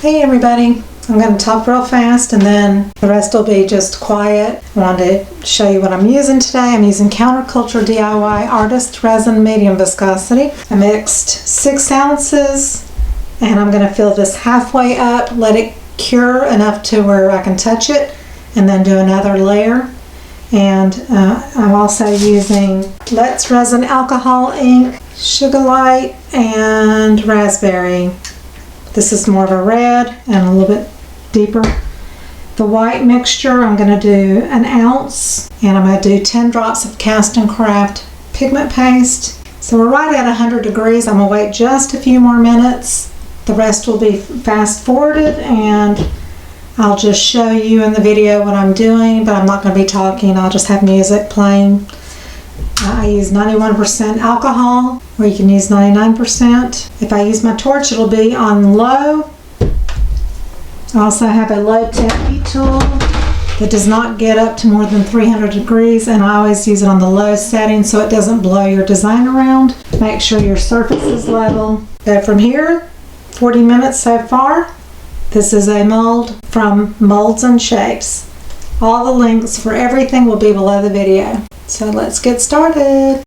Hey everybody, I'm going to talk real fast and then the rest will be just quiet. I wanted to show you what I'm using today. I'm using Counterculture DIY Artist Resin Medium Viscosity. I mixed 6 ounces and I'm going to fill this halfway up, let it cure enough to where I can touch it, and then do another layer. And I'm also using Lett's Resin Alcohol Ink, Sugar Light, and Raspberry. This is more of a red and a little bit deeper. The white mixture, I'm going to do 1 ounce, and I'm going to do 10 drops of Cast and Craft pigment paste. So we're right at 100 degrees. I'm going to wait just a few more minutes. The rest will be fast forwarded, and I'll just show you in the video what I'm doing, but I'm not going to be talking. I'll just have music playing. I use 91% alcohol, or you can use 99%. If I use my torch, it'll be on low. I also have a low temp heat tool that does not get up to more than 300 degrees, and I always use it on the low setting so it doesn't blow your design around. Make sure your surface is level. Go from here, 40 minutes so far. This is a mold from Molds and Shapes. All the links for everything will be below the video. So let's get started.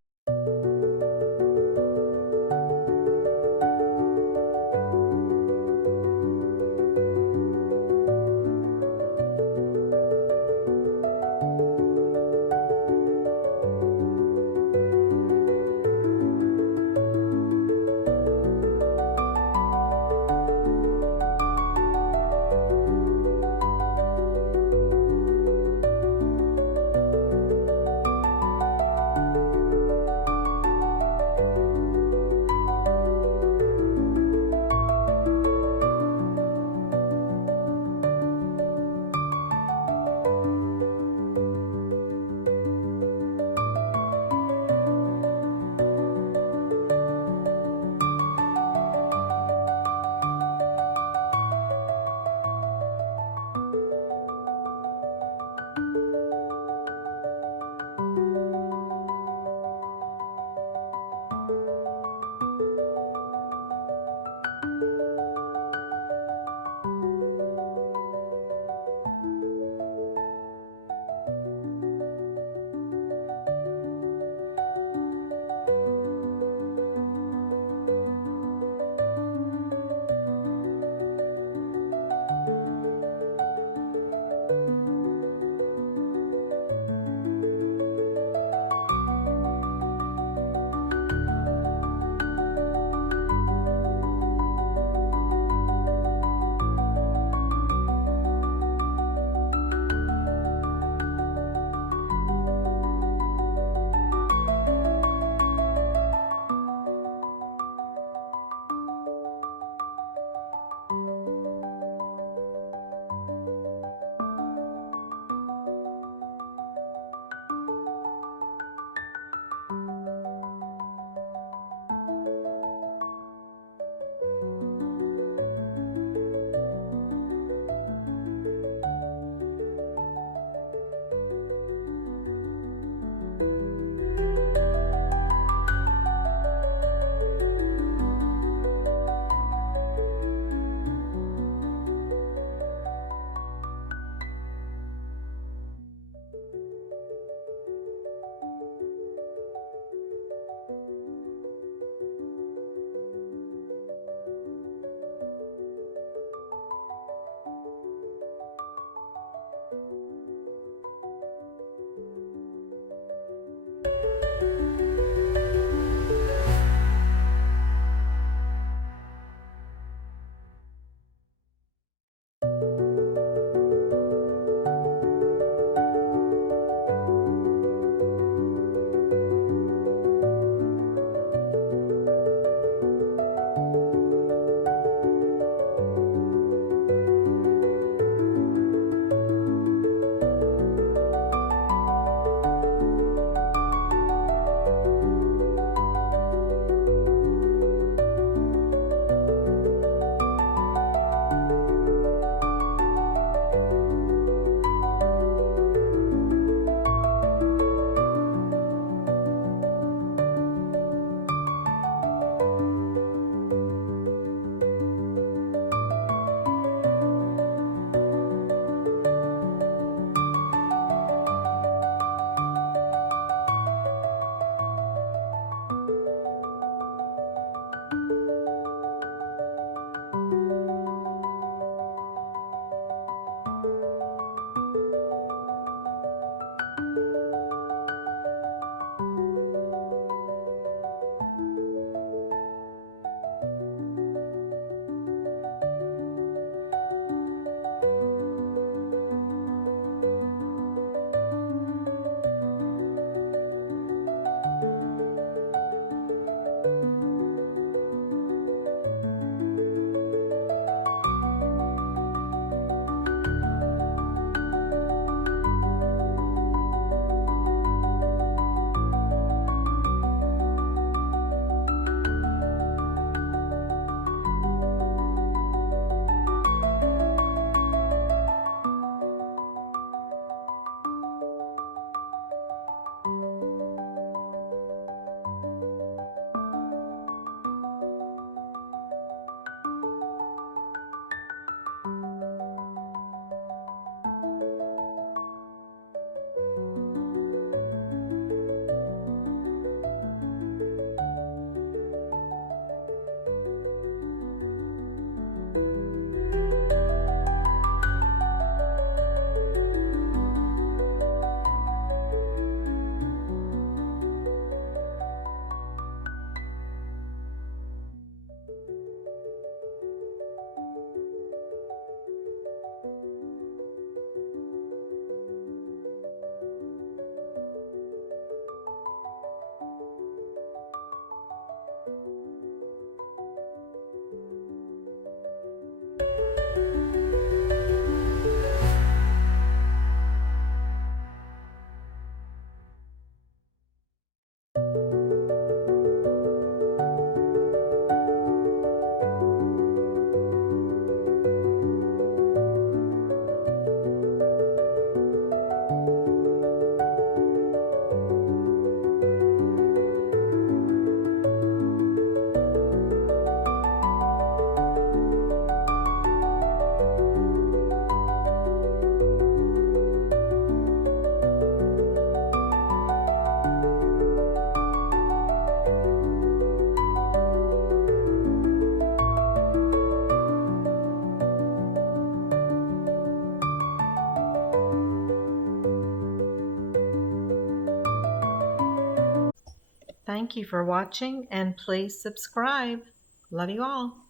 Thank you for watching and please subscribe. Love you all.